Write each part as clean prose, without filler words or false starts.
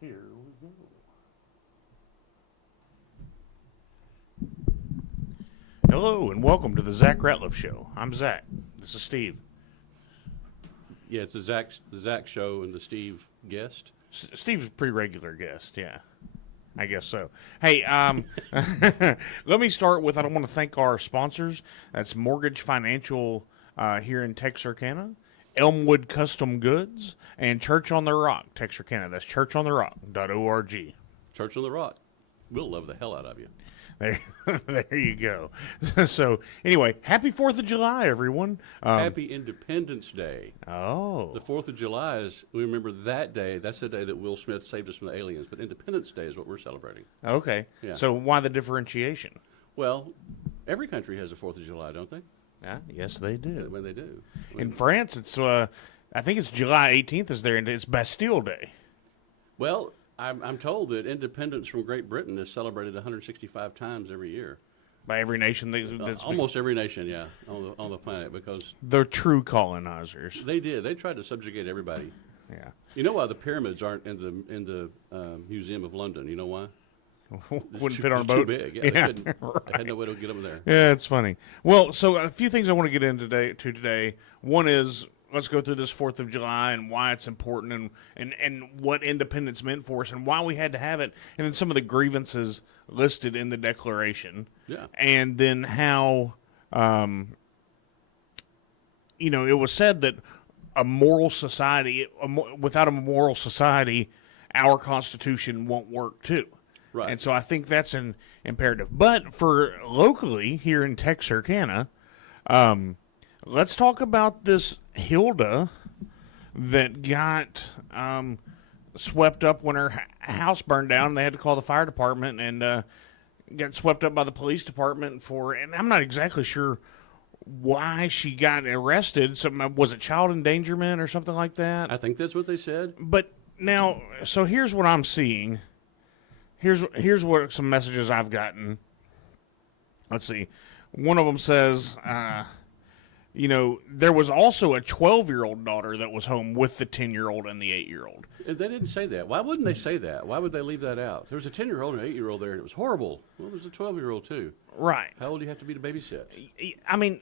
Here we go. Hello and welcome to the Zach Ratliff Show. I'm Zach. This is Steve. Yeah, it's the Zach show and the Steve guest. Steve's a pretty regular guest, yeah. I guess so. Hey, let me start with, I want to thank our sponsors. That's Mortgage Financial here in Texarkana, Elmwood Custom Goods, and Church on the Rock, Texarkana. That's churchontherock.org. Church on the Rock. We'll love the hell out of you. There you go. So, anyway, happy 4th of July, everyone. Happy Independence Day. Oh. The 4th of July is, we remember that day. That's the day that Will Smith saved us from the aliens. But Independence Day is what we're celebrating. Okay. Yeah. So, why the differentiation? Well, every country has a 4th of July, don't they? Yes, they do. When they do. In France, it's I think it's July 18th is there, and it's Bastille Day. Well, I'm told that independence from Great Britain is celebrated 165 times every year. By every nation that's Almost every nation, yeah, on the planet, because they're true colonizers. they did. They tried to subjugate everybody. Yeah. You know why the pyramids aren't in the Museum of London? You know why? Wouldn't fit on a Too boat. big. Yeah, Yeah, they had no way to get them there. Yeah, it's funny. Well, so a few things I want to get into today. One is, let's go through this 4th of July and why it's important and what independence meant for us and why we had to have it, and then some of the grievances listed in the Declaration. Yeah. And then how, it was said that a moral society, without a moral society, our Constitution won't work too. Right. And so I think that's an imperative. But for locally here in Texarkana, let's talk about this Hilda that got swept up when her house burned down. They had to call the fire department and got swept up by the police department and I'm not exactly sure why she got arrested. Was it child endangerment or something like that? I think that's what they said. But now, so here's what I'm seeing. Here's what some messages I've gotten. Let's see. One of them says, there was also a 12-year-old daughter that was home with the 10-year-old and the 8-year-old. They didn't say that. Why wouldn't they say that? Why would they leave that out? There was a 10-year-old and an 8-year-old there, and it was horrible. Well, there was a 12-year-old, too. Right. How old do you have to be to babysit? I mean,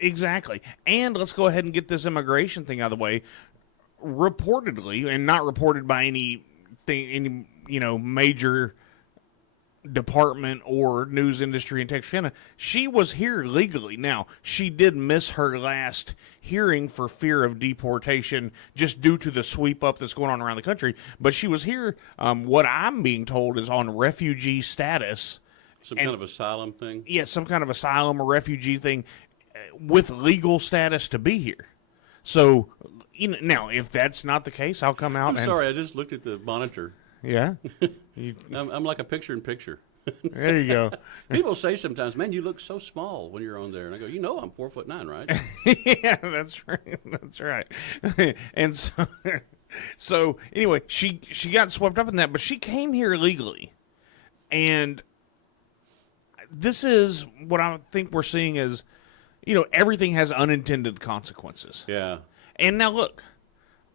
exactly. And let's go ahead and get this immigration thing out of the way. Reportedly, and not reported by any major department or news industry in Texarkana, she was here legally. Now, she did miss her last hearing for fear of deportation just due to the sweep up that's going on around the country, but she was here, what I'm being told is on refugee status. Some kind of asylum thing? Yeah, some kind of asylum or refugee thing with legal status to be here. So, now, if that's not the case, I'll come out. I'm sorry, I just looked at the monitor. Yeah? I'm like a picture-in-picture. There you go. People say sometimes, man, you look so small when you're on there. And I go, I'm 4'9", right? Yeah, that's right. That's right. And so anyway, she got swept up in that, but she came here legally. And this is what I think we're seeing is, everything has unintended consequences. Yeah. And now look,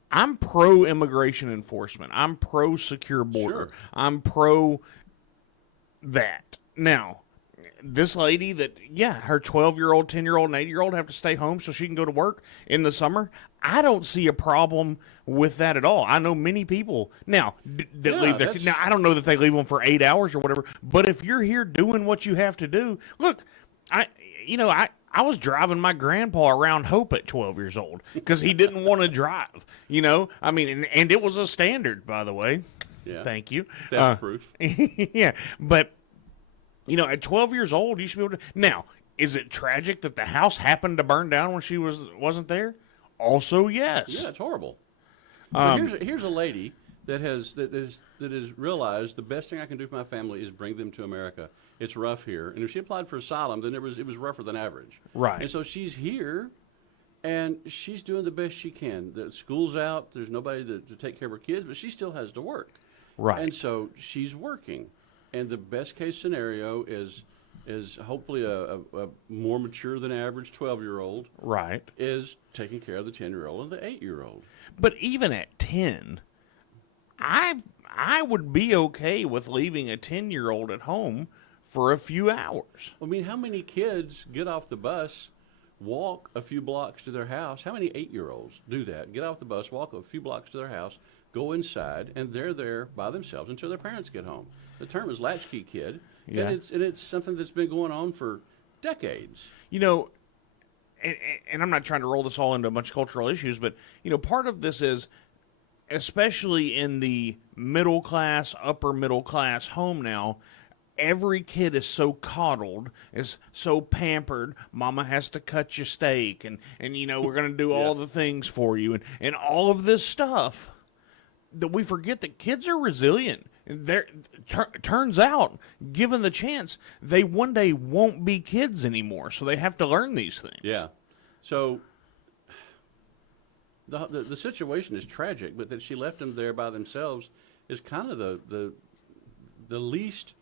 I'm pro-immigration enforcement. I'm pro-secure border. Sure. I'm pro that. Now, this lady that, her 12-year-old, 10-year-old, and 8-year-old have to stay home so she can go to work in the summer, I don't see a problem with that at all. I know many people now that leave their kids. Now, I don't know that they leave them for 8 hours or whatever, but if you're here doing what you have to do, look, I was driving my grandpa around Hope at 12 years old because he didn't want to drive, I mean, and it was a standard, by the way. Yeah. Thank you. That's proof. Yeah, but, at 12 years old, you should be able to. Now, is it tragic that the house happened to burn down when she wasn't there? Also, yes. Yeah, it's horrible. But here's a lady that has realized the best thing I can do for my family is bring them to America. It's rough here, and if she applied for asylum, then it was rougher than average. Right. And so she's here, and she's doing the best she can. The school's out. There's nobody to take care of her kids, but she still has to work. Right. And so she's working, and the best case scenario is hopefully a more mature than average 12-year-old. Right. Is taking care of the 10-year-old and the 8-year-old. But even at 10, I I would be okay with leaving a 10-year-old at home for a few hours. I mean, how many kids get off the bus, walk a few blocks to their house? How many 8-year-olds do that? Get off the bus, walk a few blocks to their house, go inside, and they're there by themselves until their parents get home. The term is latchkey kid, Yeah. and it's something that's been going on for decades. You know, and I'm not trying to roll this all into a bunch of cultural issues, but, you know, part of this is, especially in the middle class, upper middle class home now, every kid is so coddled, is so pampered. Mama has to cut you steak, and you know, we're going to do all the things for you, and all of this stuff, that we forget that kids are resilient. Turns out, given the chance, they one day won't be kids anymore, so they have to learn these things. Yeah. So the situation is tragic, but that she left them there by themselves is kind of the least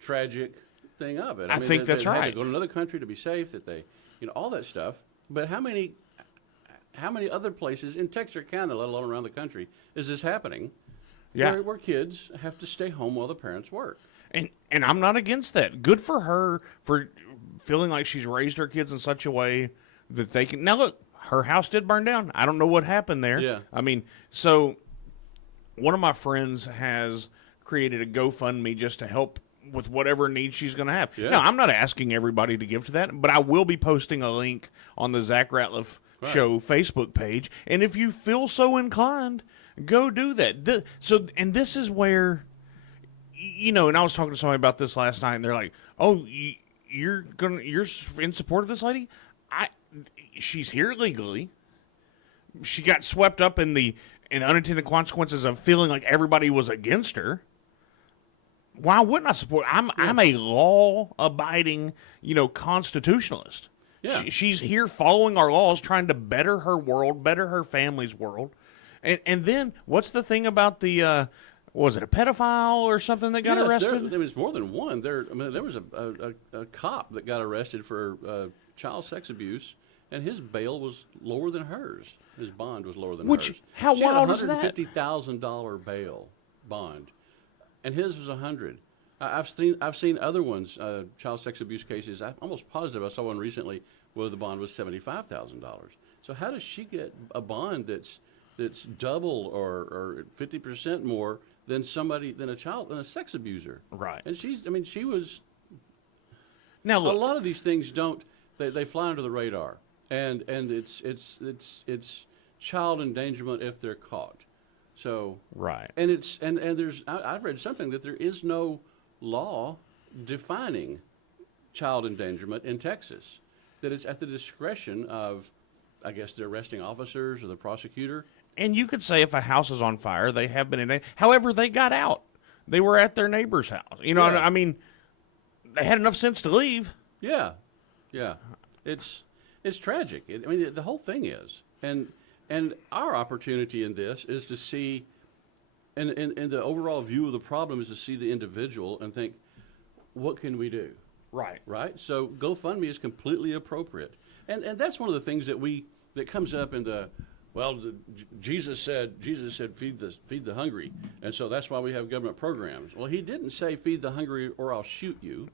tragic thing of it. I mean, think they that's had right. to go to another country to be safe, that they, you know, all that stuff. But how many other places in Texarkana, let alone around the country, is this happening? Yeah. Where kids have to stay home while the parents work. And I'm not against that. Good for her for feeling like she's raised her kids in such a way that they can. Now look, her house did burn down. I don't know what happened there. Yeah. I mean, so one of my friends has created a GoFundMe just to help with whatever needs she's going to have. Yeah. Now, I'm not asking everybody to give to that, but I will be posting a link on the Zach Ratliff Show Facebook page. And if you feel so inclined, go do that. And this is where, you know, and I was talking to somebody about this last night, and they're like, "Oh, you're in support of this lady?" She's here legally. She got swept up in the unintended consequences of feeling like everybody was against her. Why wouldn't I support? I'm a law-abiding, you know, constitutionalist. Yeah. She's here following our laws, trying to better her world, better her family's world. And then what's the thing about the was it a pedophile or something that got arrested? There was more than one. There was a cop that got arrested for child sex abuse, and his bail was lower than hers. His bond was lower than hers. How she had wild is that? $150,000 bail bond, and his was $100,000. I've seen other ones, child sex abuse cases. I'm almost positive I saw one recently where the bond was $75,000. So how does she get a bond that's double or 50% more than a sex abuser? Right. And she was. Now look, a lot of these things they fly under the radar, and it's child endangerment if they're caught. So right. And I've read something that there is no law defining child endangerment in Texas, that it's at the discretion of, I guess, the arresting officers or the prosecutor. And you could say if a house is on fire, they have been in. However, they got out. They were at their neighbor's house. You know, Yeah. I mean, they had enough sense to leave. Yeah, yeah. It's tragic. The whole thing is, and our opportunity in this is to see, and the overall view of the problem is to see the individual and think, what can we do? Right. Right. So GoFundMe is completely appropriate, and that's one of the things that comes up in the. Well, Jesus said feed the hungry, and so that's why we have government programs. Well, he didn't say feed the hungry or I'll shoot you,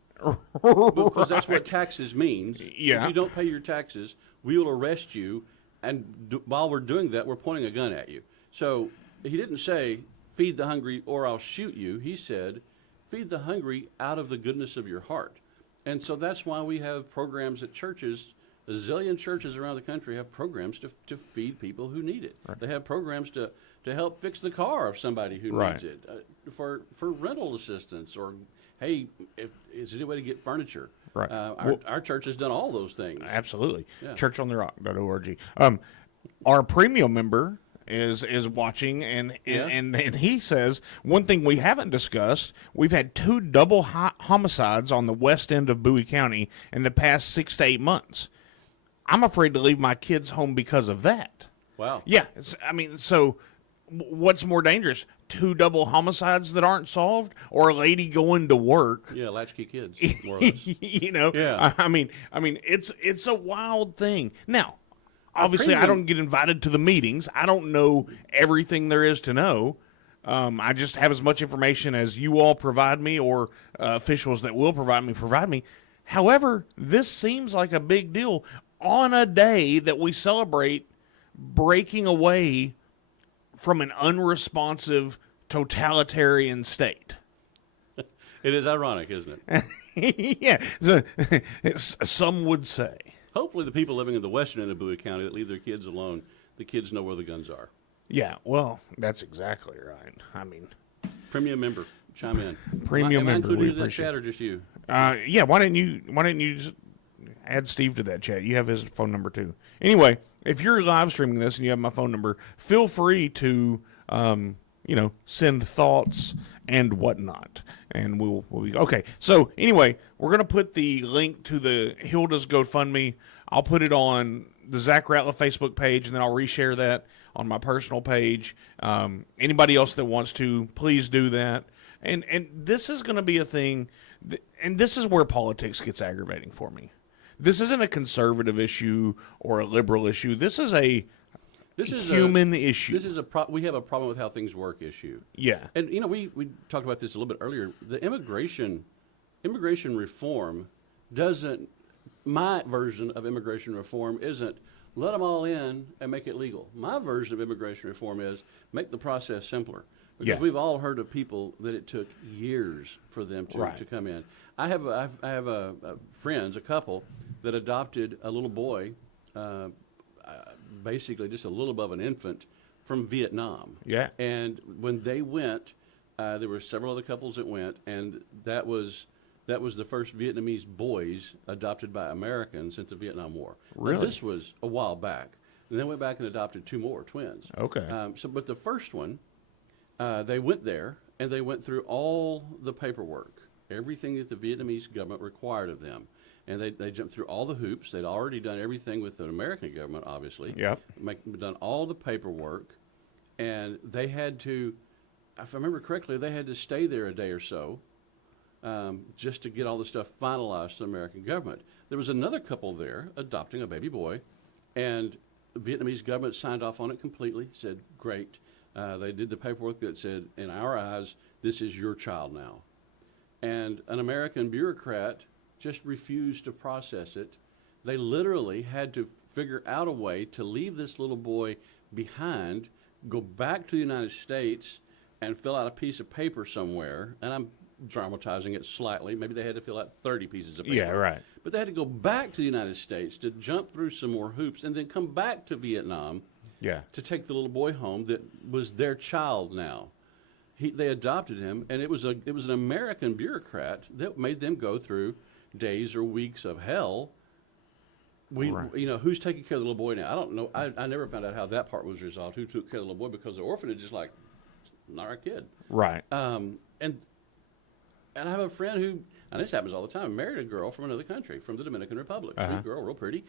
because that's what taxes means. Yeah. If you don't pay your taxes, we will arrest you, and while we're doing that, we're pointing a gun at you. So he didn't say feed the hungry or I'll shoot you. He said feed the hungry out of the goodness of your heart, and so that's why we have programs at churches. A zillion churches around the country have programs to feed people who need it. Right. They have programs to help fix the car of somebody who needs it, for rental assistance, or, hey, is there any way to get furniture? Right. Our church has done all those things. Absolutely. Yeah. Churchontherock.org. Our premium member is watching, and he says, one thing we haven't discussed, we've had 2 double homicides on the west end of Bowie County in the past 6 to 8 months. I'm afraid to leave my kids home because of that. Wow. Yeah. So what's more dangerous? 2 double homicides that aren't solved, or a lady going to work? Yeah, latchkey kids, more or less. You know? Yeah. I mean, it's a wild thing. Now, obviously, I don't get invited to the meetings. I don't know everything there is to know. I just have as much information as you all provide me, or officials that will provide me. However, this seems like a big deal on a day that we celebrate breaking away from an unresponsive totalitarian state. It is ironic, isn't it? Yeah, some would say. Hopefully, the people living in the western end of Bowie County that leave their kids alone, the kids know where the guns are. Yeah, well, that's exactly right. I mean, Premium member, chime in. Premium am I member, included we in that appreciate chat or just you? yeah. Why didn't you just add Steve to that chat? You have his phone number too. Anyway, if you're live streaming this and you have my phone number, feel free to send thoughts and whatnot, and we'll be okay. So anyway, we're gonna put the link to the Hilda's GoFundMe. I'll put it on the Zach Ratliff Facebook page, and then I'll reshare that on my personal page. Anybody else that wants to, please do that. And this is going to be a thing, and this is where politics gets aggravating for me. This isn't a conservative issue or a liberal issue. This is a human issue. This is we have a problem with how things work issue. Yeah. And we talked about this a little bit earlier. The immigration reform doesn't. My version of immigration reform isn't let them all in and make it legal. My version of immigration reform is make the process simpler. Because we've all heard of people that it took years for them to come in. I have friends, a couple, that adopted a little boy, basically just a little above an infant, from Vietnam. Yeah. And when they went, there were several other couples that went, and that was the first Vietnamese boys adopted by Americans since the Vietnam War. Really? Now, this was a while back. And then went back and adopted 2 more twins. Okay. But the first one, they went there, and they went through all the paperwork, everything that the Vietnamese government required of them. And they jumped through all the hoops. They'd already done everything with the American government, obviously. Yep. Done all the paperwork. And they had to, if I remember correctly, they had to stay there a day or so just to get all the stuff finalized to the American government. There was another couple there adopting a baby boy, and the Vietnamese government signed off on it completely, said, great. They did the paperwork that said, in our eyes, this is your child now. And an American bureaucrat just refused to process it. They literally had to figure out a way to leave this little boy behind, go back to the United States, and fill out a piece of paper somewhere. And I'm dramatizing it slightly. Maybe they had to fill out 30 pieces of paper. Yeah, right. But they had to go back to the United States to jump through some more hoops and then come back to Vietnam to take the little boy home that was their child now. They adopted him, and it was an American bureaucrat that made them go through days or weeks of hell. Who's taking care of the little boy now? I don't know. I never found out how that part was resolved. Who took care of the little boy, because the orphanage is like, not our kid. Right. And I have a friend who, and this happens all the time, married a girl from another country, from the Dominican Republic. Sweet girl, real pretty.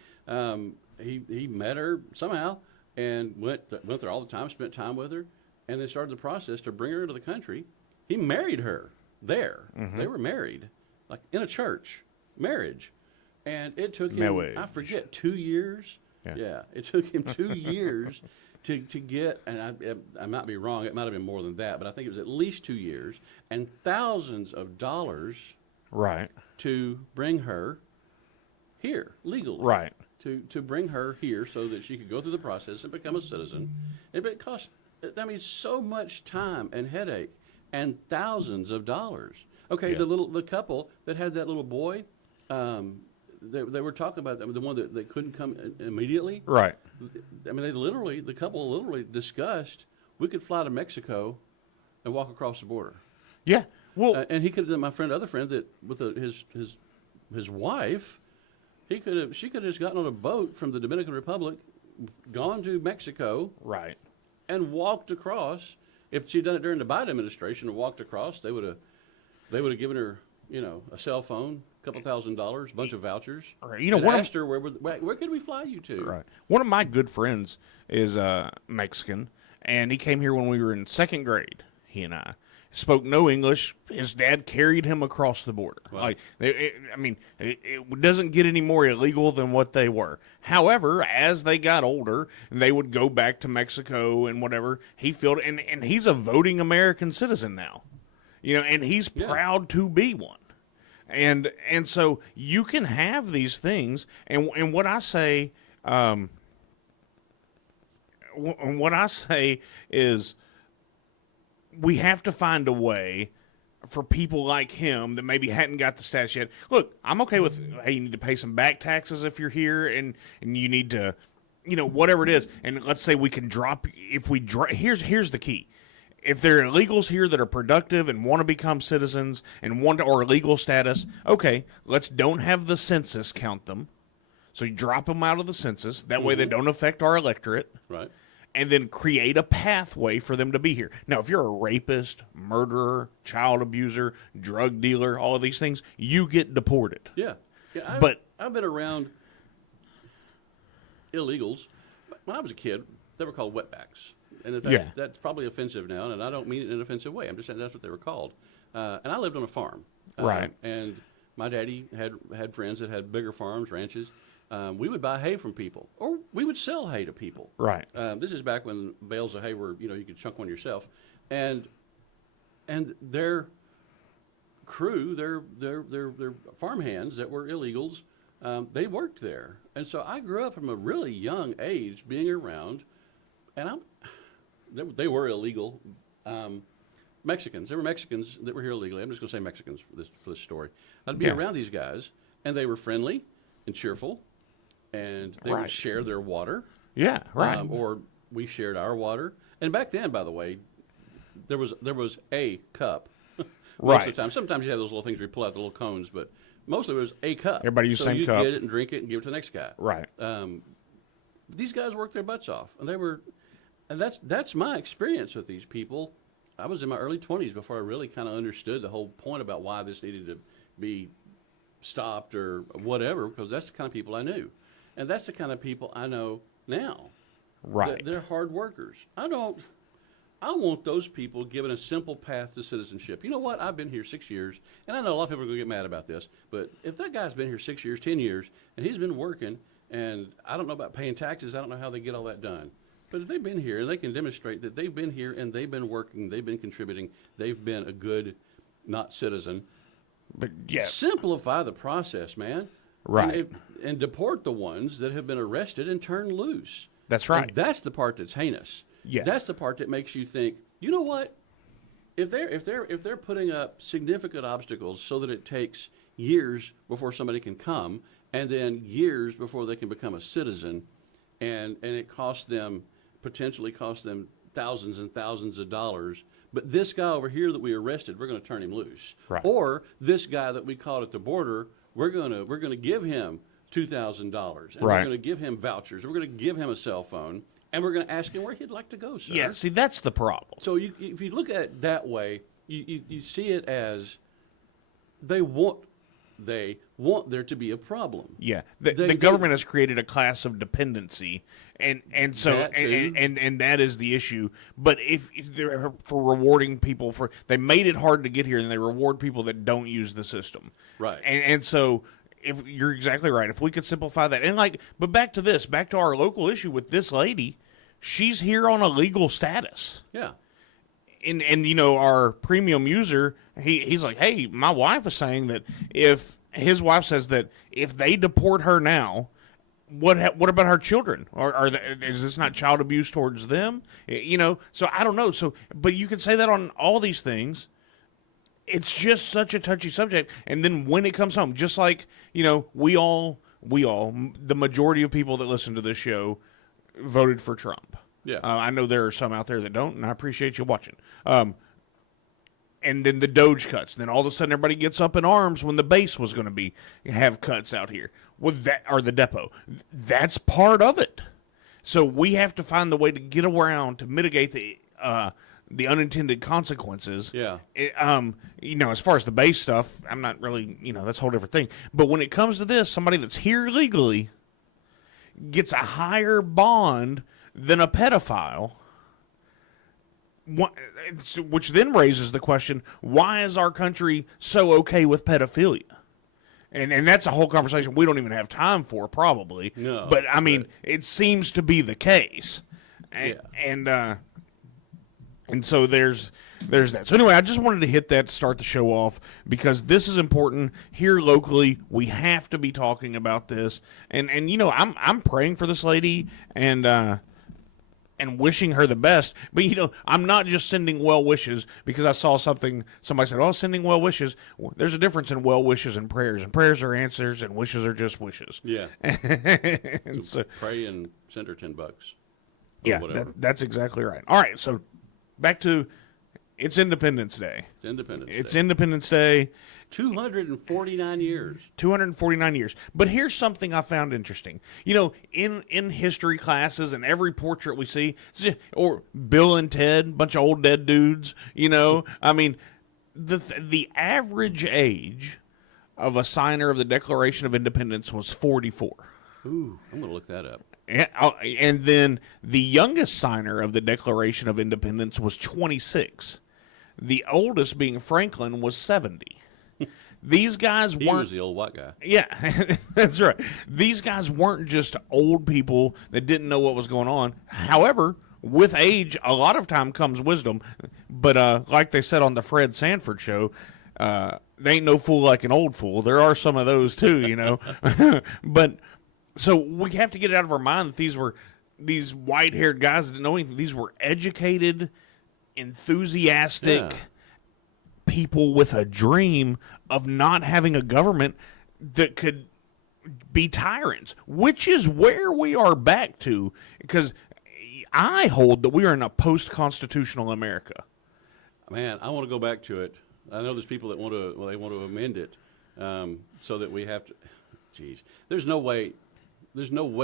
He met her somehow and went there all the time, spent time with her, and they started the process to bring her into the country. He married her there. They were married, like in a church marriage. And it took him, I forget, 2 years? Yeah. It took him 2 years to get, and I might be wrong, it might have been more than that, but I think it was at least 2 years, and thousands of dollars to bring her here legally. Right. To bring her here so that she could go through the process and become a citizen. But it cost, so much time and headache and thousands of dollars. Okay, the couple that had that little boy, they were talking about the one that couldn't come immediately. Right. I mean, the couple literally discussed, we could fly to Mexico and walk across the border. Yeah. Well, and he could have, my other friend that with his wife, she could have just gotten on a boat from the Dominican Republic, gone to Mexico, and walked across. If she'd done it during the Biden administration and walked across, they would have given her, a cell phone, a couple $1,000s, a bunch of vouchers. Right. And asked her where could we fly you to? Right. One of my good friends is Mexican, and he came here when we were in second grade. he and I. Spoke no English. His dad carried him across the border. Wow. Like, it doesn't get any more illegal than what they were. However, as they got older, and they would go back to Mexico and whatever, he felt, and he's a voting American citizen now, and he's proud to be one. And so you can have these things, and what I say, is, we have to find a way for people like him that maybe hadn't got the status yet. Look, I'm okay with, hey, you need to pay some back taxes if you're here, and you need to, whatever it is. And let's say we can drop, here's the key. If there are illegals here that are productive and want to become citizens and or legal status, okay, let's don't have the census count them. So you drop them out of the census. That way they don't affect our electorate. Right. And then create a pathway for them to be here. Now, if you're a rapist, murderer, child abuser, drug dealer, all of these things, you get deported. Yeah. I've been around illegals. When I was a kid, they were called wetbacks. And in fact, that's probably offensive now, and I don't mean it in an offensive way. I'm just saying that's what they were called. And I lived on a farm. Right. And my daddy had friends that had bigger farms, ranches. We would buy hay from people, or we would sell hay to people. Right. This is back when bales of hay were, you could chunk one yourself, and their crew, their farm hands that were illegals, they worked there, and so I grew up from a really young age being around, and they were illegal. Mexicans. There were Mexicans that were here illegally. I'm just going to say Mexicans for this story. I'd be around these guys, and they were friendly and cheerful. And they would share their water. Yeah, right. Or we shared our water. And back then, by the way, there was a cup. Most of the time. Sometimes you have those little things where you pull out the little cones, but mostly it was a cup. Everybody used the same cup. So you get it and drink it and give it to the next guy. Right. These guys worked their butts off, and that's my experience with these people. I was in my early 20s before I really kind of understood the whole point about why this needed to be stopped or whatever, because that's the kind of people I knew. And that's the kind of people I know now. Right. They're hard workers. I want those people given a simple path to citizenship. You know what? I've been here 6 years, and I know a lot of people are going to get mad about this, but if that guy's been here 6 years, 10 years, and he's been working, and I don't know about paying taxes, I don't know how they get all that done. But if they've been here and they can demonstrate that they've been here and they've been working, they've been contributing, they've been a good, not citizen, but simplify the process, man. Right. And deport the ones that have been arrested and turned loose. That's right. And that's the part that's heinous. Yeah. That's the part that makes you think, you know what? If they're putting up significant obstacles so that it takes years before somebody can come, and then years before they can become a citizen, and it potentially costs them thousands and thousands of dollars. But this guy over here that we arrested, we're going to turn him loose. Right. Or this guy that we caught at the border, we're going to give him $2,000, and we're going to give him vouchers, and we're going to give him a cell phone, and we're going to ask him where he'd like to go, sir. Yeah, see, that's the problem. So if you look at it that way, you see it as they want there to be a problem. Yeah, the government has created a class of dependency, and so and that is the issue. But if they're for rewarding people they made it hard to get here, and they reward people that don't use the system. Right. And so if you're exactly right, if we could simplify that, but back to our local issue with this lady, she's here on a legal status. Yeah. And our premium user, he's like, hey, my wife is saying that if his wife says that if they deport her now, what about her children? Is this not child abuse towards them? So I don't know. So, but you can say that on all these things. It's just such a touchy subject. And then when it comes home, just like, we all, the majority of people that listen to this show voted for Trump. Yeah. I know there are some out there that don't, and I appreciate you watching. And then the Doge cuts. Then all of a sudden everybody gets up in arms when the base was going to have cuts out here. Or the depot. That's part of it. So we have to find the way to get around to mitigate the unintended consequences. Yeah. As far as the base stuff, I'm not really, that's a whole different thing. But when it comes to this, somebody that's here illegally gets a higher bond than a pedophile. which then raises the question: why is our country so okay with pedophilia? And that's a whole conversation we don't even have time for, probably. No, but I mean, it seems to be the case, and so there's that. So anyway, I just wanted to hit that to start the show off because this is important here locally. We have to be talking about this, and I'm praying for this lady and wishing her the best. But, I'm not just sending well wishes because I saw somebody said, oh, sending well wishes. Well, there's a difference in well wishes and prayers. And prayers are answers and wishes are just wishes. Yeah. And so pray and send her $10. Yeah, that's exactly right. All right, so back to it's Independence Day. It's Independence Day. 249 years. 249 years. But here's something I found interesting. In history classes and every portrait we see, or Bill and Ted, bunch of old dead dudes, I mean, the average age of a signer of the Declaration of Independence was 44. Ooh, I'm going to look that up. And then the youngest signer of the Declaration of Independence was 26. The oldest, being Franklin, was 70. These guys weren't. He was the old white guy. Yeah, that's right. These guys weren't just old people that didn't know what was going on. However, with age, a lot of time comes wisdom. But like they said on the Fred Sanford show, they ain't no fool like an old fool. There are some of those too, But so we have to get it out of our mind that these white-haired guys that didn't know anything. These were educated, enthusiastic people with a dream of not having a government that could be tyrants, which is where we are back to, because I hold that we are in a post-constitutional America. Man, I want to go back to it. I know there's people that want to amend it so that we have to. Geez, there's no way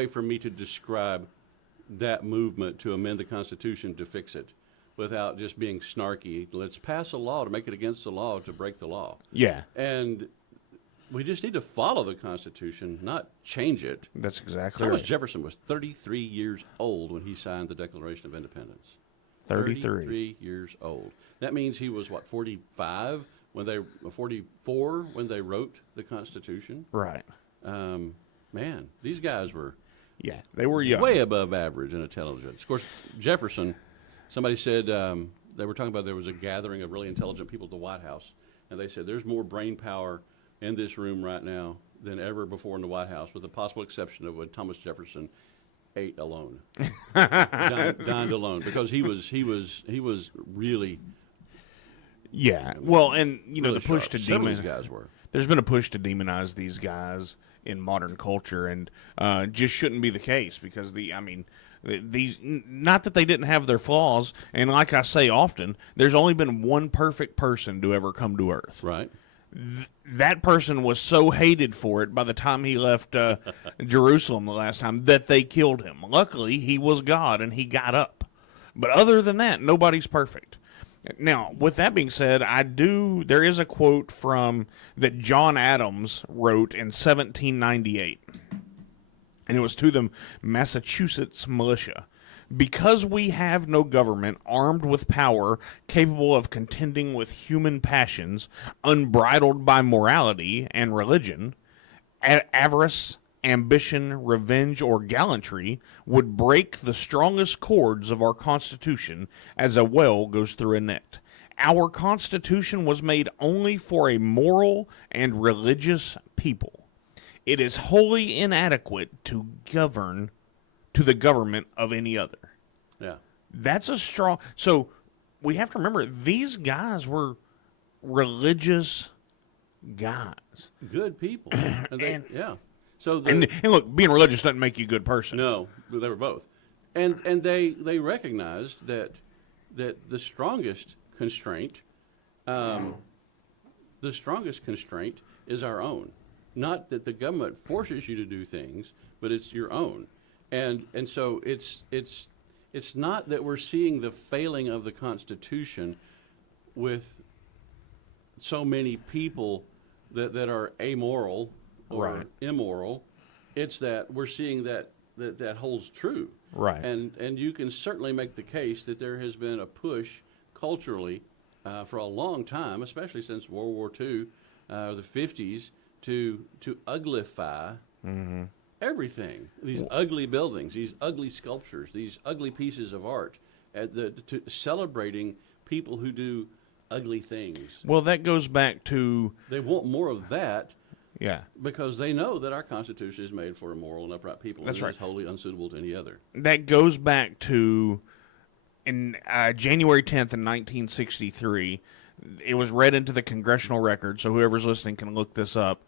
for me to describe that movement to amend the Constitution to fix it without just being snarky. Let's pass a law to make it against the law to break the law. Yeah. And we just need to follow the Constitution, not change it. That's exactly Thomas right. Jefferson was 33 years old when he signed the Declaration of Independence. 33 years old. That means he was, 45 44 when they wrote the Constitution? Right. Man, these guys were they were young. way above average in intelligence. Of course, Jefferson, somebody said they were talking about there was a gathering of really intelligent people at the White House, and they said there's more brain power in this room right now than ever before in the White House, with the possible exception of when Thomas Jefferson ate alone, dined alone, because he was really. Yeah, well, and really the push sharp. to Several of demonize these guys were. There's been a push to demonize these guys in modern culture, and just shouldn't be the case because these, not that they didn't have their flaws, and like I say often, there's only been one perfect person to ever come to Earth. Right. That person was so hated for it by the time he left Jerusalem the last time that they killed him. Luckily, he was God and he got up. But other than that, nobody's perfect. Now, with that being said, there is a quote that John Adams wrote in 1798. And it was to the Massachusetts militia. Because we have no government armed with power capable of contending with human passions, unbridled by morality and religion, avarice, ambition, revenge, or gallantry would break the strongest cords of our Constitution as a well goes through a net. Our Constitution was made only for a moral and religious people. It is wholly inadequate to the government of any other. Yeah. That's a strong. So we have to remember these guys were religious guys. Good people. Yeah. So And look, being religious doesn't make you a good person. No, they were both, and they recognized that the strongest constraint, is our own. Not that the government forces you to do things, but it's your own, and so it's not that we're seeing the failing of the Constitution with so many people that are amoral or immoral. It's that we're seeing that holds true. Right. And you can certainly make the case that there has been a push culturally for a long time, especially since World War II or the 50s, to uglify everything. These ugly buildings, these ugly sculptures, these ugly pieces of art, to celebrating people who do ugly things. Well, that goes back to, They want more of that yeah, because they know that our Constitution is made for a moral and upright people. That's and right. It's wholly unsuitable to any other. that goes back to in January 10th in 1963. It was read into the congressional record, so whoever's listening can look this up.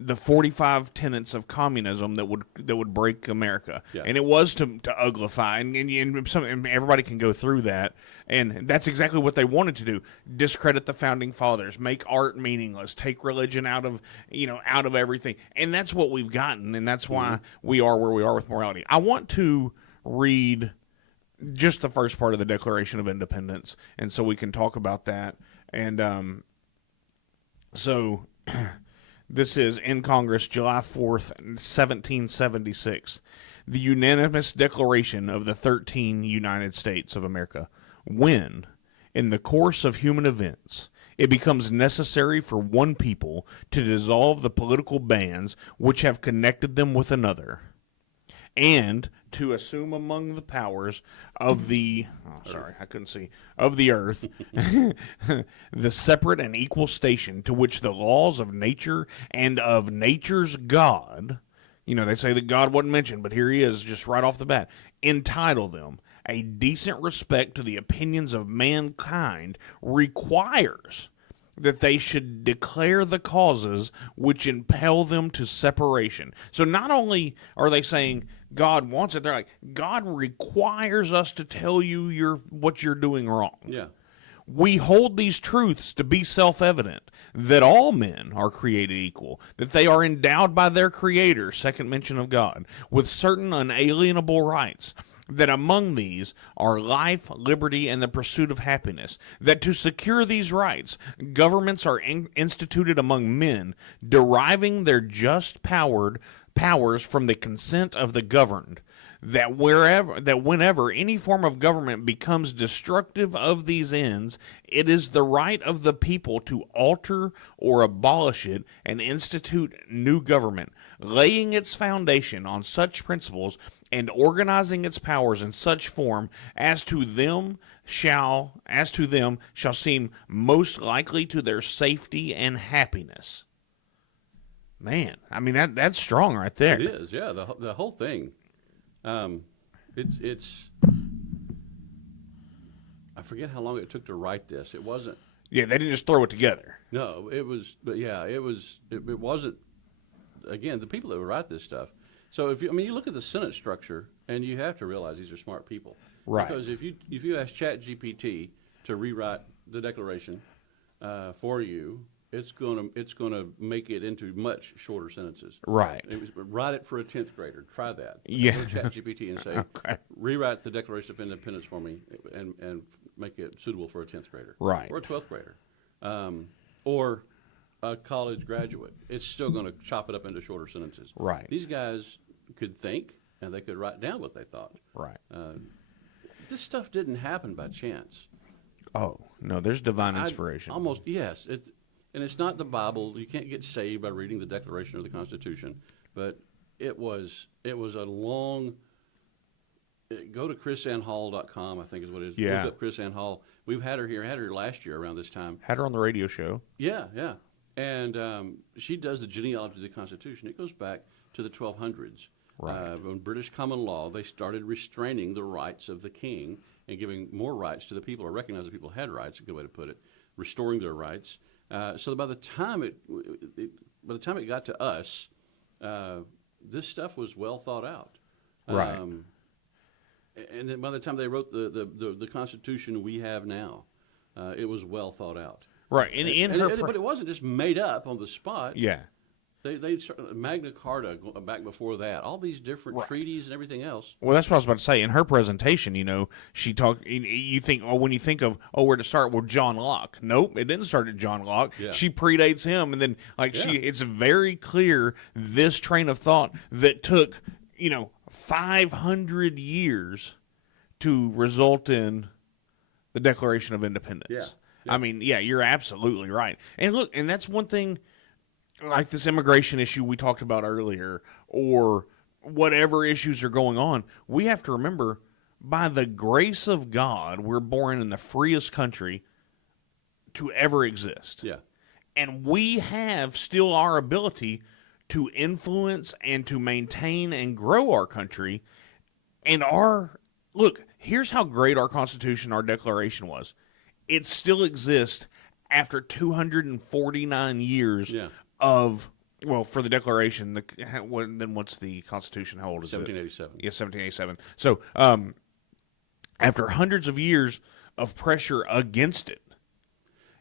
The 45 tenets of communism that would break America, Yeah. and it was to uglify, and everybody can go through that, and that's exactly what they wanted to do: discredit the founding fathers, make art meaningless, take religion out of everything, and that's what we've gotten, and that's why we are where we are with morality. I want to read just the first part of the Declaration of Independence, and so we can talk about that, and so. This is in Congress, July 4th, 1776. The unanimous declaration of the 13 United States of America. When, in the course of human events, it becomes necessary for one people to dissolve the political bands which have connected them with another, and to assume among the powers of the of the earth the separate and equal station to which the laws of nature and of nature's God, they say that God wasn't mentioned, but here he is just right off the bat, entitle them. A decent respect to the opinions of mankind requires that they should declare the causes which impel them to separation. So not only are they saying God wants it, they're like, God requires us to tell you what you're doing wrong. Yeah. We hold these truths to be self-evident, that all men are created equal, that they are endowed by their Creator, second mention of God, with certain unalienable rights, that among these are life, liberty, and the pursuit of happiness, that to secure these rights, governments are instituted among men, deriving their just powers from the consent of the governed, that whenever any form of government becomes destructive of these ends, it is the right of the people to alter or abolish it and institute new government, laying its foundation on such principles and organizing its powers in such form as to them shall seem most likely to their safety and happiness. Man, I mean that's strong right there. It is, yeah. The whole thing. It's. I forget how long it took to write this. It wasn't. Yeah, they didn't just throw it together. No, it was. But yeah, it was. It wasn't. Again, the people that would write this stuff. So you look at the Senate structure, and you have to realize these are smart people. Right. Because if you ask ChatGPT to rewrite the Declaration for you, it's gonna make it into much shorter sentences. Right. Write it for a 10th grader. Try that. Yeah. Go to ChatGPT and say, Okay. rewrite the Declaration of Independence for me, and make it suitable for a 10th grader. Right. Or a 12th grader. Or a college graduate. It's still going to chop it up into shorter sentences. Right. These guys could think, and they could write down what they thought. Right. This stuff didn't happen by chance. Oh no, there's divine inspiration. Yes. And it's not the Bible. You can't get saved by reading the Declaration or the Constitution. But it was a long. Go to chrisannhall.com, I think is what it is. Yeah. Look up Chris Ann Hall. We've had her here. Had her last year around this time. Had her on the radio show. Yeah. And she does the genealogy of the Constitution. It goes back to the 1200s. Right. When British common law, they started restraining the rights of the king and giving more rights to the people, or recognizing that people had rights, a good way to put it, restoring their rights. So by the time it got to us, this stuff was well thought out. Right. And then by the time they wrote the Constitution we have now, it was well thought out. Right. But it wasn't just made up on the spot. Yeah. They Magna Carta back before that, all these different treaties and everything else. Well, that's what I was about to say. In her presentation, she talked. You think, when you think of, where to start? Well, John Locke. Nope, it didn't start at John Locke. Yeah. She predates him, and then it's very clear this train of thought that took 500 years to result in the Declaration of Independence. Yeah. Yeah. I mean, yeah, you're absolutely right. And look, and that's one thing, like this immigration issue we talked about earlier, or whatever issues are going on, we have to remember, by the grace of God, we're born in the freest country to ever exist. Yeah. And we have still our ability to influence and to maintain and grow our country. And look, here's how great our Constitution, our Declaration was. It still exists after 249 years Yeah. of, well, for the Declaration, then what's the Constitution? How old is it? 1787. Yeah, 1787. So, after hundreds of years of pressure against it,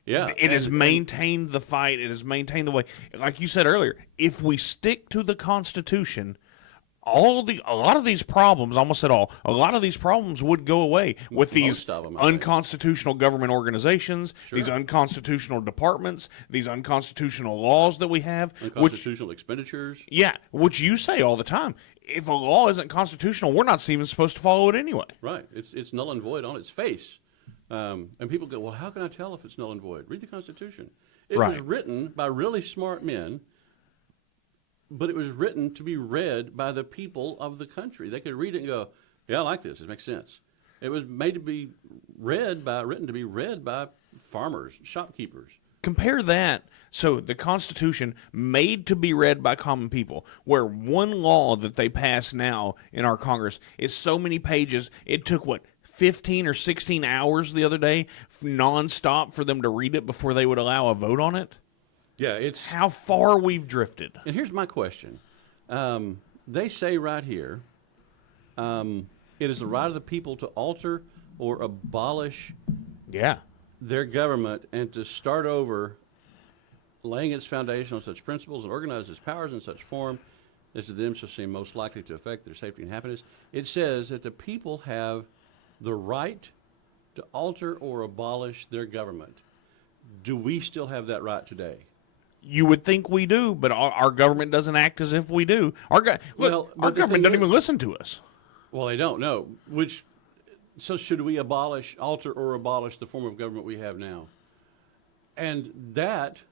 Yeah. it has maintained the fight. It has maintained the way. Like you said earlier, if we stick to the Constitution, a lot of these problems, almost at all, a lot of these problems would go away with these Most of them, I think. unconstitutional government organizations, these unconstitutional departments, these unconstitutional laws that we have, which, Unconstitutional expenditures. yeah, which you say all the time. If a law isn't constitutional, we're not even supposed to follow it anyway. Right. It's null and void on its face. And people go, well, how can I tell if it's null and void? Read the Constitution. It was Right. written by really smart men, but it was written to be read by the people of the country. They could read it and go, yeah, I like this. It makes sense. It was made to be written to be read by farmers, shopkeepers. Compare that. So the Constitution made to be read by common people, where one law that they pass now in our Congress is so many pages. It took, 15 or 16 hours the other day, nonstop, for them to read it before they would allow a vote on it? Yeah, it's How far we've drifted. And here's my question. They say right here, it is the right of the people to alter or abolish Yeah. their government and to start over, laying its foundation on such principles and organize its powers in such form as to them shall seem most likely to affect their safety and happiness. It says that the people have the right to alter or abolish their government. Do we still have that right today? You would think we do, but our government doesn't act as if we do. Our Well, but our the government thing doesn't even is- listen to us. Well, they don't know. So should we alter or abolish the form of government we have now? And that,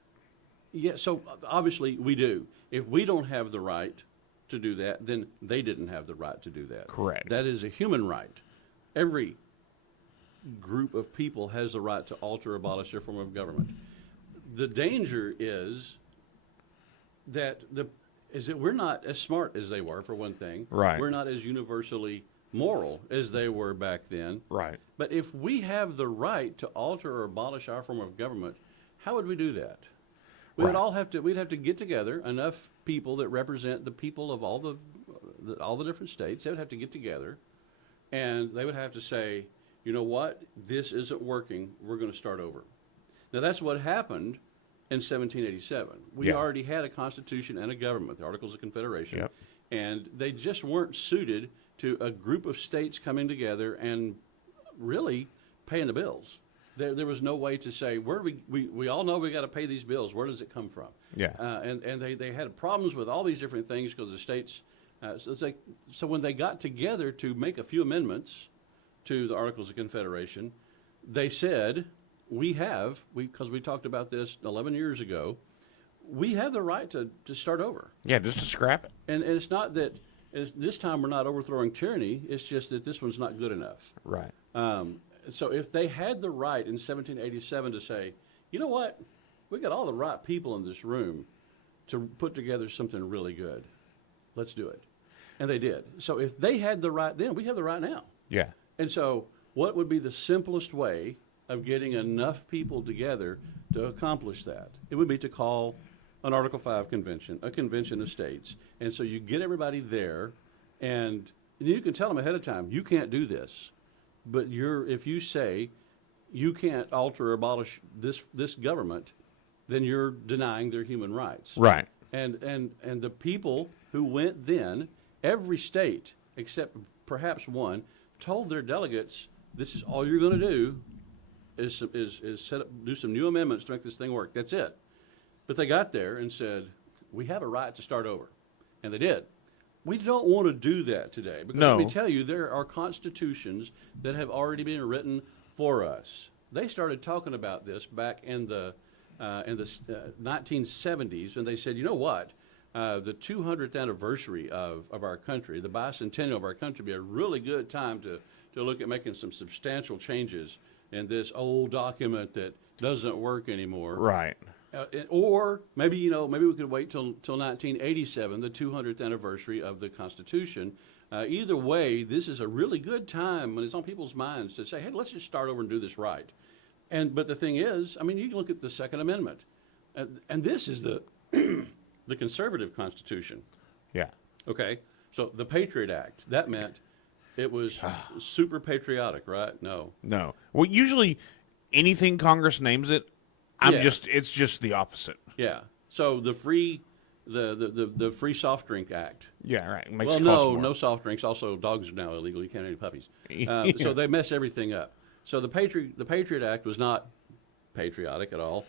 yeah, so obviously we do. If we don't have the right to do that, then they didn't have the right to do that. Correct. That is a human right. Every group of people has the right to alter or abolish their form of government. The danger is that we're not as smart as they were, for one thing. Right. We're not as universally moral as they were back then. Right. But if we have the right to alter or abolish our form of government, how would we do that? We'd have to get together, enough people that represent the people of all the different states. They would have to get together, and they would have to say, you know what, this isn't working. We're going to start over. Now that's what happened in 1787. We Yeah. already had a constitution and a government, the Articles of Confederation, Yep. and they just weren't suited to a group of states coming together and really paying the bills. There was no way to say, where do we all know we got to pay these bills. Where does it come from? Yeah. And they had problems with all these different things because the states. So when they got together to make a few amendments to the Articles of Confederation, they said, because we talked about this 11 years ago, we have the right to start over. Yeah, just to scrap it. And it's not that this time we're not overthrowing tyranny. It's just that this one's not good enough. Right. So if they had the right in 1787 to say, you know what, we got all the right people in this room to put together something really good. Let's do it. And they did. So if they had the right then, we have the right now. Yeah. And so what would be the simplest way of getting enough people together to accomplish that? It would be to call an Article 5 convention, a convention of states. And so you get everybody there, and you can tell them ahead of time, you can't do this. But if you say you can't alter or abolish this government, then you're denying their human rights. Right. And the people who went then, every state except perhaps one, told their delegates, this is all you're going to do is do some new amendments to make this thing work. That's it. But they got there and said, we have a right to start over. And they did. We don't want to do that today because No. let me tell you, there are constitutions that have already been written for us. They started talking about this back in the 1970s, and they said, you know what? The 200th anniversary of our country, the bicentennial of our country, would be a really good time to look at making some substantial changes in this old document that doesn't work anymore. Right. Or maybe we could wait till 1987, the 200th anniversary of the Constitution. Either way, this is a really good time when it's on people's minds to say, hey, let's just start over and do this right. But the thing is, I mean, you can look at the Second Amendment, and this is the the conservative Constitution. Yeah. Okay, so the Patriot Act, that meant it was super patriotic, right? No. Well, usually anything Congress names it, Yeah. it's just the opposite. Yeah. So the free soft drink act. Yeah, right. It makes Well, it cost more. no soft drinks. Also, dogs are now illegal. You can't have any puppies. Yeah. So they mess everything up. So the Patriot Act was not patriotic at all.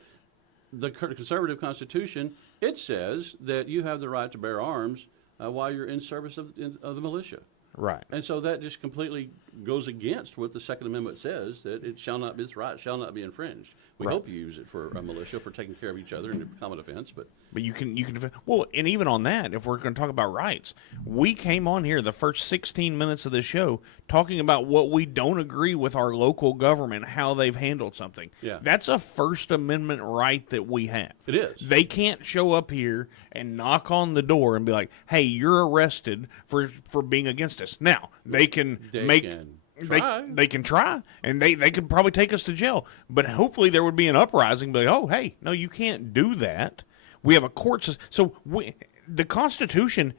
The conservative Constitution, it says that you have the right to bear arms while you're in service of the militia. Right. And so that just completely goes against what the Second Amendment says, that its right shall not be infringed. We Right. hope you use it for a militia, for taking care of each other in common defense, but But you can defend. Well, and even on that, if we're going to talk about rights, we came on here the first 16 minutes of the show talking about what we don't agree with our local government, how they've handled something. Yeah. That's a First Amendment right that we have. it is. They can't show up here and knock on the door and be like, "Hey, you're arrested for being against us." Now they can They can try, and they could probably take us to jail. But hopefully there would be an uprising, be like, oh, hey, no, you can't do that. We have a court system. So the Constitution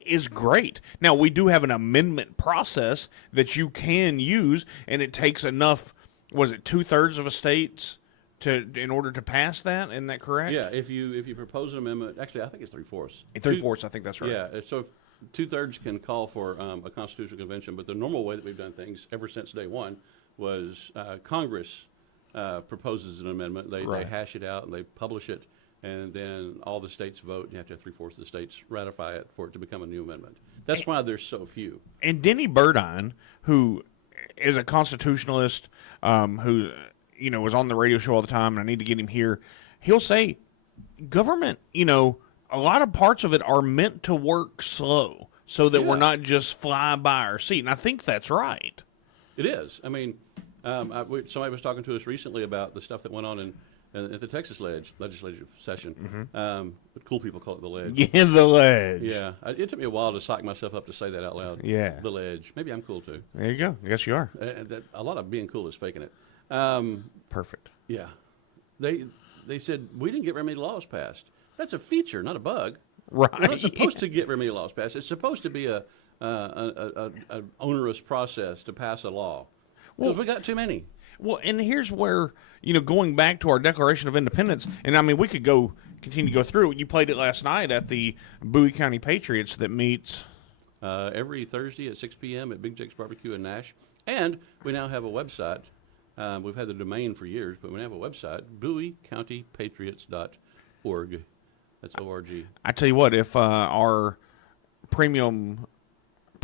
is great. Now, we do have an amendment process that you can use, and it takes enough, was it 2/3 of a state's in order to pass that? Isn't that correct? Yeah, if you propose an amendment, actually, I think it's 3/4. 3/4, I think that's right. Yeah, so if 2/3 can call for a constitutional convention, but the normal way that we've done things ever since day one was Congress proposes an amendment. They hash it out and they publish it, and then all the states vote. And you have to have 3/4 of the states ratify it for it to become a new amendment. That's why there's so few. And Denny Burdine, who is a constitutionalist, who was on the radio show all the time, and I need to get him here, he'll say government, a lot of parts of it are meant to work slow so that we're not just fly by our seat. And I think that's right. It is. I mean, somebody was talking to us recently about the stuff that went on at the Texas legislative session. But cool people call it the ledge. Yeah, the ledge. Yeah. It took me a while to psych myself up to say that out loud. Yeah. The ledge. Maybe I'm cool too. There you go. I guess you are. A lot of being cool is faking it. Perfect. Yeah. They said, we didn't get very many laws passed. That's a feature, not a bug. Right. We're not supposed to get very many laws passed. It's supposed to be an onerous process to pass a law. Because we got too many. Well, and here's where, going back to our Declaration of Independence, and I mean, we could continue to go through it. You played it last night at the Bowie County Patriots that meets every Thursday at 6 p.m. at Big Jake's Barbecue in Nash. And we now have a website. We've had the domain for years, but we have a website, BowieCountyPatriots.org. That's O-R-G. I tell you what, if our premium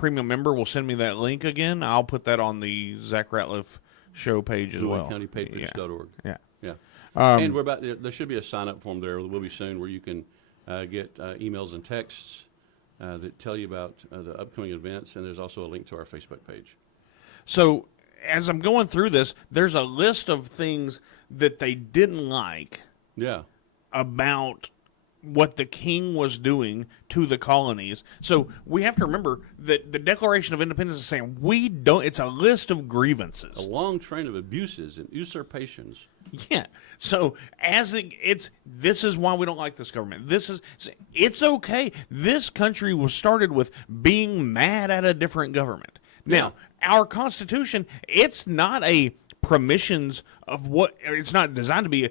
member will send me that link again, I'll put that on the Zach Ratliff show page as well. BowieCountyPatriots.org. Yeah. Yeah. And there should be a sign-up form there. There will be soon where you can get emails and texts that tell you about the upcoming events, and there's also a link to our Facebook page. So as I'm going through this, there's a list of things that they didn't like about what the king was doing to the colonies. So we have to remember that the Declaration of Independence is saying it's a list of grievances. A long train of abuses and usurpations. Yeah. So this is why we don't like this government. It's okay. This country was started with being mad at a different government. Now, our Constitution, it's not a permissions of it's not designed to be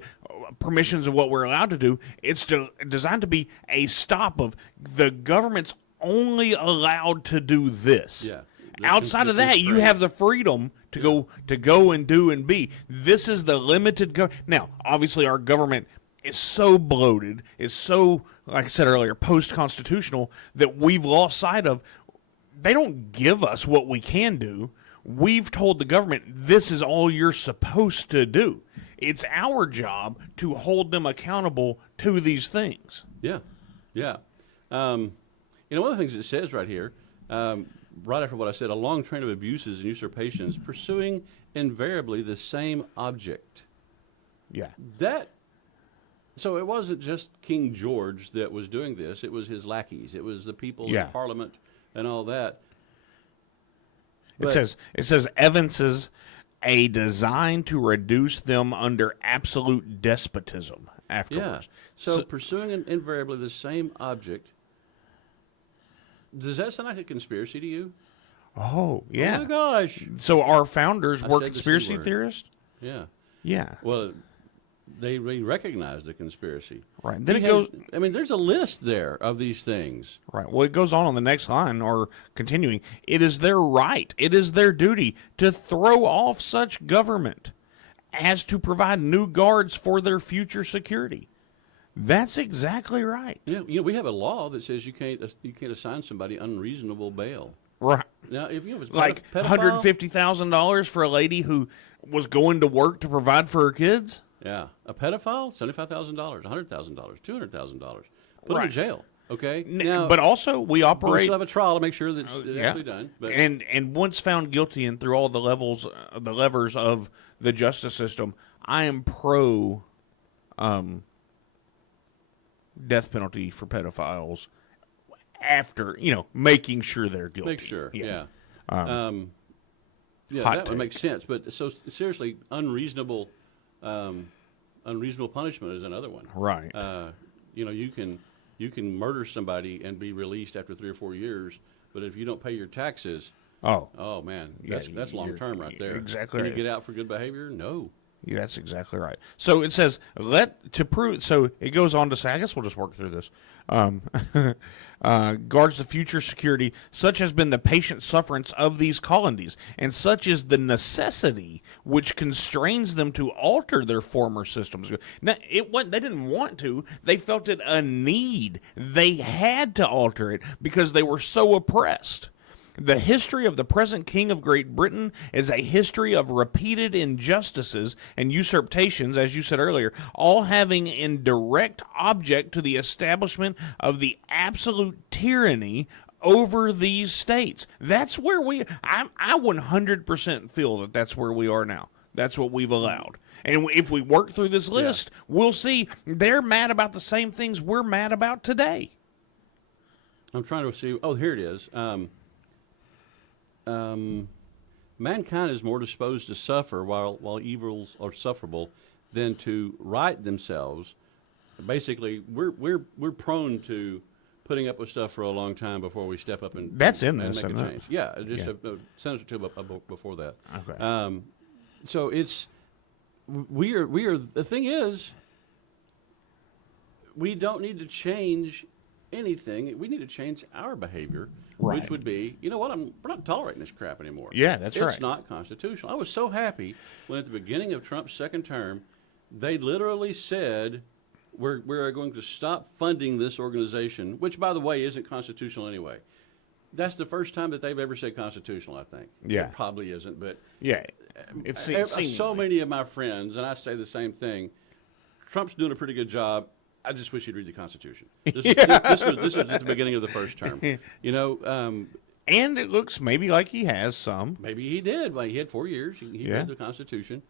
permissions of what we're allowed to do. It's designed to be a stop of the government's only allowed to do this. Yeah. Outside of that, you have the freedom to go and do and be. This is the limited Now, obviously, our government is so bloated, is so, like I said earlier, post-constitutional that we've lost sight of. They don't give us what we can do. we've told the government this is all you're supposed to do. It's our job to hold them accountable to these things. Yeah, yeah. One of the things it says right here, right after what I said, a long train of abuses and usurpations pursuing invariably the same object. Yeah. So it wasn't just King George that was doing this. It was his lackeys. It was the people in Parliament and all that. It says evinces a design to reduce them under absolute despotism afterwards. Yeah. So pursuing invariably the same object. Does that sound like a conspiracy to you? Oh, yeah. Oh, my gosh. So our founders were said the C conspiracy word. theorists? Yeah. Yeah. Well, they recognized the conspiracy. Right. Then He it goes... I mean, there's a list there of these things. Right. Well, it goes on the next line, or continuing. It is their right, it is their duty to throw off such government as to provide new guards for their future security. That's exactly right. Yeah, we have a law that says you can't assign somebody unreasonable bail. Right. Now, if you have Like pedophile, $150,000 for a lady who was going to work to provide for her kids? yeah, a pedophile, $75,000, $100,000, $200,000, put him Right. in jail. Okay. But also, we we operate... still have a trial to make sure that it's actually done. But And once found guilty and through all the levers of the justice system, I am pro death penalty for pedophiles after, making sure they're guilty. make sure, yeah. Hot That take. would make sense. But so seriously, unreasonable punishment is another one. Right. You can murder somebody and be released after 3 or 4 years, but if you don't pay your taxes, oh, man, Yeah, that's long term right there. exactly Can right. you get out for good behavior? No. yeah, that's exactly right. So it says, so it goes on to say, I guess we'll just work through this. Guards the future security, such has been the patient sufferance of these colonies, and such is the necessity which constrains them to alter their former systems. Now, they didn't want to. They felt it a need. They had to alter it because they were so oppressed. The history of the present King of Great Britain is a history of repeated injustices and usurpations, as you said earlier, all having in direct object to the establishment of the absolute tyranny over these states. That's where I 100% feel that that's where we are now. That's what we've allowed. And if we work through this list, we'll see they're mad about the same things we're mad about today. I'm trying to see. Oh, here it is. Mankind is more disposed to suffer while evils are sufferable than to right themselves. Basically, we're prone to putting up with stuff for a long time before we step up and That's in and this, make a isn't it? change. Yeah, just a sentence or two before that. Okay. So it's we are. The thing is, we don't need to change anything. We need to change our behavior, Right. which would be, you know what? We're not tolerating this crap anymore. Yeah, that's right. It's not constitutional. I was so happy when at the beginning of Trump's second term, they literally said, we're going to stop funding this organization, which, by the way, isn't constitutional anyway. That's the first time that they've ever said constitutional, I think. Yeah. It probably isn't, but Yeah. It's so many of my friends, and I say the same thing, Trump's doing a pretty good job. I just wish he'd read the Constitution. This was just the beginning of the first term. And it looks maybe like he has some. Maybe he did. Well, he had 4 years. He read the Constitution.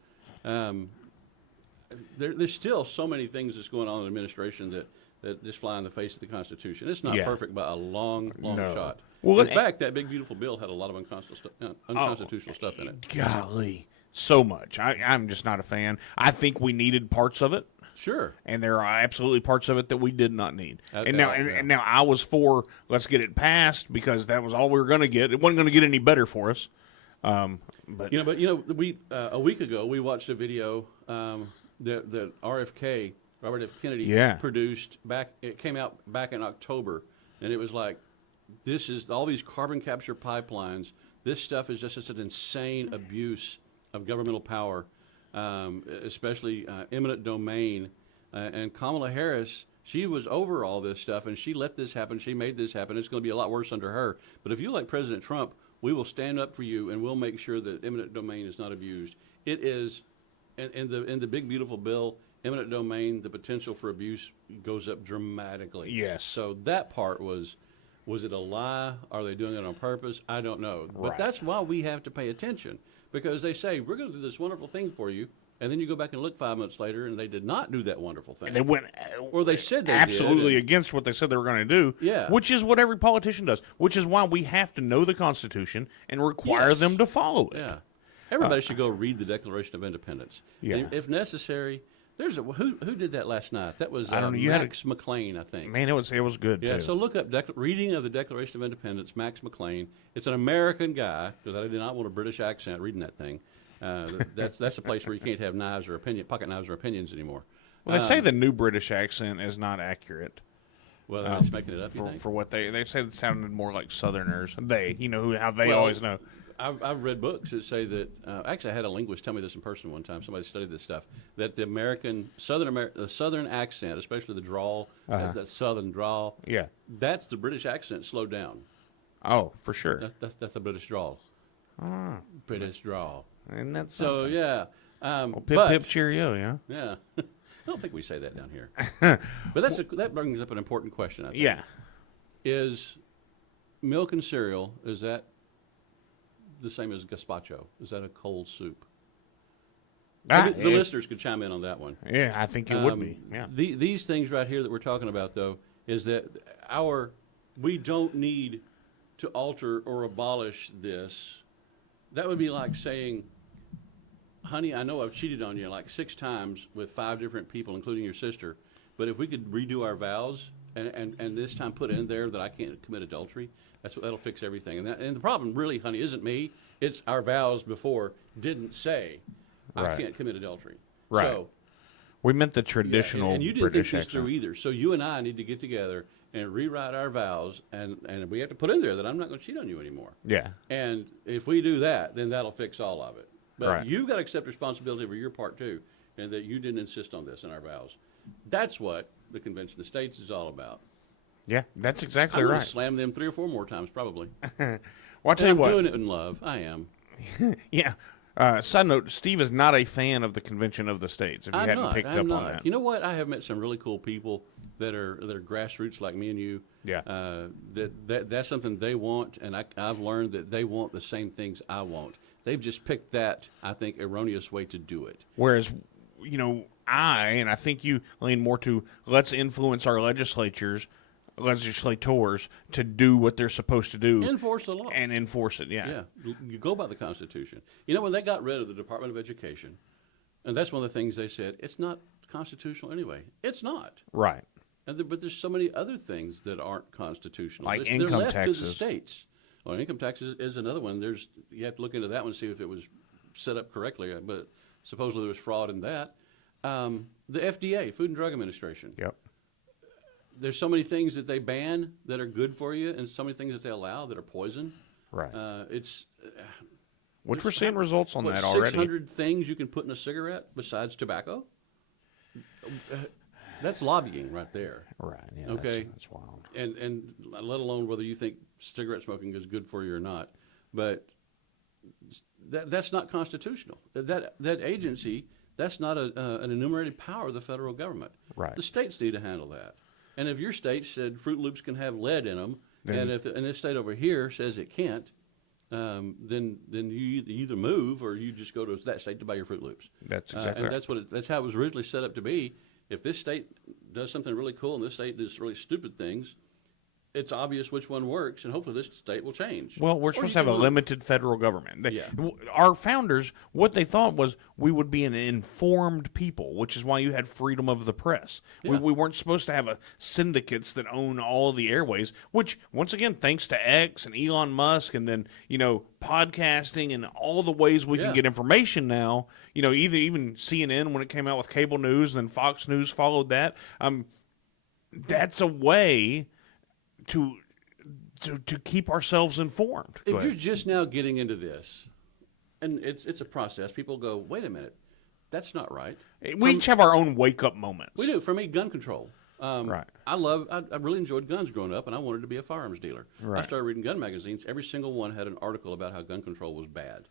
There's still so many things that's going on in the administration that just fly in the face of the Constitution. It's not perfect by a long shot. Well, in fact, that big, beautiful bill had a lot of unconstitutional stuff in it. Golly, so much. I'm just not a fan. I think we needed parts of it. Sure. And there are absolutely parts of it that we did not need. And Yeah. now I was for let's get it passed because that was all we were going to get. It wasn't going to get any better for us. But we a week ago we watched a video that RFK, Robert F. Kennedy, produced back. It came out back in October, and it was like, this is all these carbon capture pipelines. This stuff is just an insane abuse of governmental power. Especially eminent domain. And Kamala Harris, she was over all this stuff, and she let this happen. She made this happen. It's going to be a lot worse under her. But if you elect President Trump, We will stand up for you, and we'll make sure that eminent domain is not abused. It is, in the big beautiful bill, eminent domain, the potential for abuse goes up dramatically. Yes. So that part was it a lie? Are they doing it on purpose? I don't know. But Right. that's why we have to pay attention, because they say, we're going to do this wonderful thing for you, and then you go back and look 5 minutes later, and they did not do that wonderful thing. They went Or they said they absolutely did, and- against what they said they were going to do. Yeah. Which is what every politician does. Which is why we have to know the Constitution and require Yes. them to follow it. Yeah. Everybody should go read the Declaration of Independence. Yeah. And if necessary, there's who did that last night? That was I don't know. You had Max McLean, I think. Man, it was good Yeah, too. so look up reading of the Declaration of Independence, Max McLean. It's an American guy, because I did not want a British accent reading that thing. That's a place where you can't have knives or pocket knives or opinions anymore. Well, they say the new British accent is not accurate Well, they're just making it up, you for, think? for what they say. It sounded more like Southerners. They, how they Well, always know. I've read books that say that. Actually, I had a linguist tell me this in person one time. Somebody studied this stuff. That the Southern accent, especially the drawl, that Southern drawl, Yeah. that's the British accent slowed down. Oh, for sure. That's the British drawl. British drawl. And that's So something. yeah. Pip but, pip cheerio. Yeah. Yeah. I don't think we say that down here. But that brings up an important question, I think. Yeah. Is milk and cereal, is that the same as gazpacho? Is that a cold soup? The listeners could chime in on that one. Yeah, I think it would be. Yeah. These things right here that we're talking about, though, is that we don't need to alter or abolish this. That would be like saying, honey, I know I've cheated on you like 6 times with 5 different people, including your sister, but if we could redo our vows and this time put in there that I can't commit adultery, that'll fix everything. And the problem really, honey, isn't me. It's our vows before didn't say I Right. can't commit adultery. Right. So, We meant the yeah, traditional and you didn't British think this through accent. either. So you and I need to get together and rewrite our vows, and we have to put in there that I'm not going to cheat on you anymore. Yeah. And if we do that, then that'll fix all of it. But Right. you've got to accept responsibility for your part too, and that you didn't insist on this in our vows. That's what the Convention of States is all about. Yeah, that's exactly I'm going right. to slam them 3 or 4 more times probably. Well, I'll tell And you I'm what. doing it in love. I am. Yeah. Side note: Steve is not a fan of the Convention of the States. If you hadn't picked up on that, You know what? I have met some really cool people that are grassroots like me and you. Yeah. That's something they want, and I've learned that they want the same things I want. They've just picked that, I think, erroneous way to do it. whereas, I think you lean more to let's influence our legislators to do what they're supposed to do Enforce the law. and enforce it. Yeah. Yeah, you go by the Constitution. You know, when they got rid of the Department of Education, and that's one of the things they said, it's not constitutional anyway. It's not. Right. But there's so many other things that aren't constitutional. Like They're income left to the taxes. states. Well, income taxes is another one. You have to look into that one and see if it was set up correctly. But supposedly there was fraud in that. The FDA, Food and Drug Administration. Yep. There's so many things that they ban that are good for you, and so many things that they allow that are poison. Right. Which we're it's seeing results on What, that already. 600 things you can put in a cigarette besides tobacco? That's lobbying right there. Right. Yeah. Okay. That's wild. And let alone whether you think cigarette smoking is good for you or not. But that's not constitutional. That agency, that's not an enumerated power of the federal government. Right. The states need to handle that. And if your state said Fruit Loops can have lead in them, and if this state over here says it can't, then you either move or you just go to that state to buy your Fruit Loops. That's exactly and right. that's how it was originally set up to be. If this state does something really cool and this state does really stupid things, it's obvious which one works, and hopefully this state will change. Well, we're Or supposed you to have can a move. limited federal government. Yeah. Our founders, what they thought was we would be an informed people, which is why you had freedom of the press. Yeah. We weren't supposed to have syndicates that own all of the airways, which, once again, thanks to X and Elon Musk and then, podcasting and all the ways we Yeah. can get information now, even CNN when it came out with cable news, and then Fox News followed that. That's a way to keep ourselves informed. Go If ahead. you're just now getting into this, and it's a process, people go, wait a minute, that's not right. We each have our own wake-up moments. We do. For me, gun control. Right. I really enjoyed guns growing up, and I wanted to be a firearms dealer. Right. I started reading gun magazines. Every single one had an article about how gun control was bad.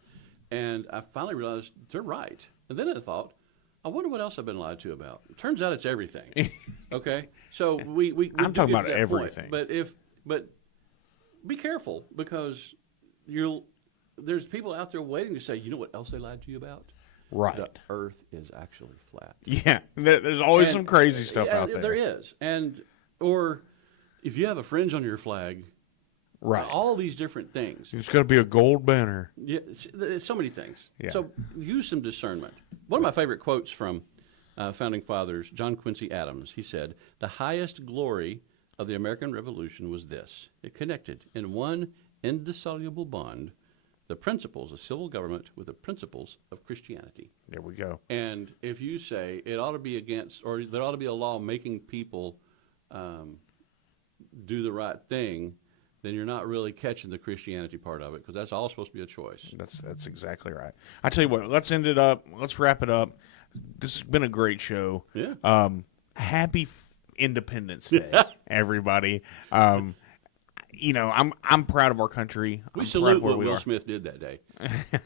And I finally realized they're right. And then I thought, I wonder what else I've been lied to about. It turns out it's everything. Okay? So we I'm do talking get about to that point. everything. But be careful, because there's people out there waiting to say, you know what else they lied to you about? Right. The earth is actually flat. Yeah. There's always And, some crazy stuff out there. There is. Or if you have a fringe on your flag, Right. all these different things. It's going to be a gold banner. Yeah, there's so many things. Yeah. So use some discernment. One of my favorite quotes from Founding Fathers, John Quincy Adams, he said, "The highest glory of the American Revolution was this: it connected in one indissoluble bond the principles of civil government with the principles of Christianity." There we go. And if you say it ought to be against, or there ought to be a law making people do the right thing, then you're not really catching the Christianity part of it, because that's all supposed to be a choice. That's exactly right. I tell you what, let's end it up. Let's wrap it up. This has been a great show. Yeah. Happy Independence Day, everybody. I'm proud of our country. We I'm proud salute of where what we Will are. Smith did that day.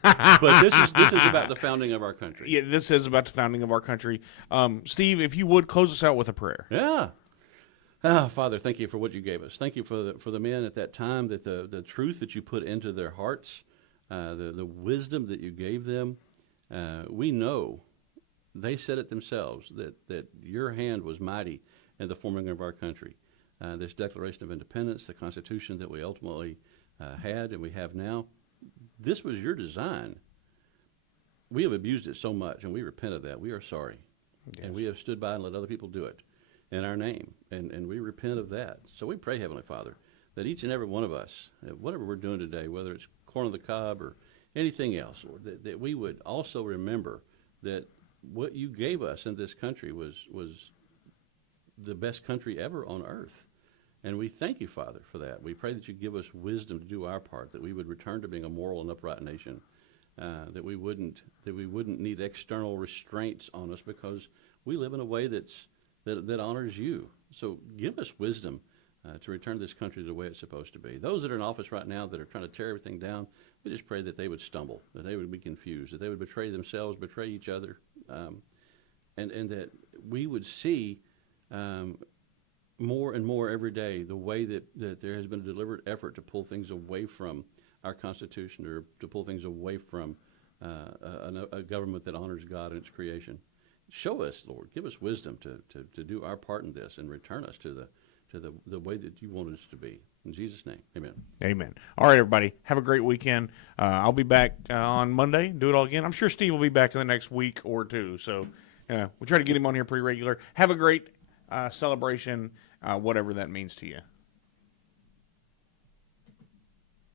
But this is about the founding of our country. Yeah, this is about the founding of our country. Steve, if you would close us out with a prayer. Yeah. Father, thank you for what you gave us. Thank you for the men at that time, that the truth that you put into their hearts, the wisdom that you gave them. We know they said it themselves, that your hand was mighty in the forming of our country. This Declaration of Independence, the Constitution that we ultimately had and we have now, this was your design. We have abused it so much, and we repent of that. We are sorry. Yes. And we have stood by and let other people do it in our name, and we repent of that. So we pray, Heavenly Father, that each and every one of us, whatever we're doing today, whether it's corn on the cob or anything else, or that we would also remember that what you gave us in this country was the best country ever on earth. And we thank you, Father, for that. We pray that you give us wisdom to do our part, that we would return to being a moral and upright nation, that we wouldn't need external restraints on us, because we live in a way that honors you. So give us wisdom to return this country to the way it's supposed to be. Those that are in office right now that are trying to tear everything down, we just pray that they would stumble, that they would be confused, that they would betray themselves, betray each other, and that we would see more and more every day the way that there has been a deliberate effort to pull things away from our Constitution, or to pull things away from a government that honors God and its creation. Show us, Lord, give us wisdom to do our part in this, and return us to the way that you want us to be. In Jesus' name, amen. Amen. All right, everybody. Have a great weekend. I'll be back on Monday. Do it all again. I'm sure Steve will be back in the next week or two. So we'll try to get him on here pretty regular. Have a great celebration, whatever that means to you.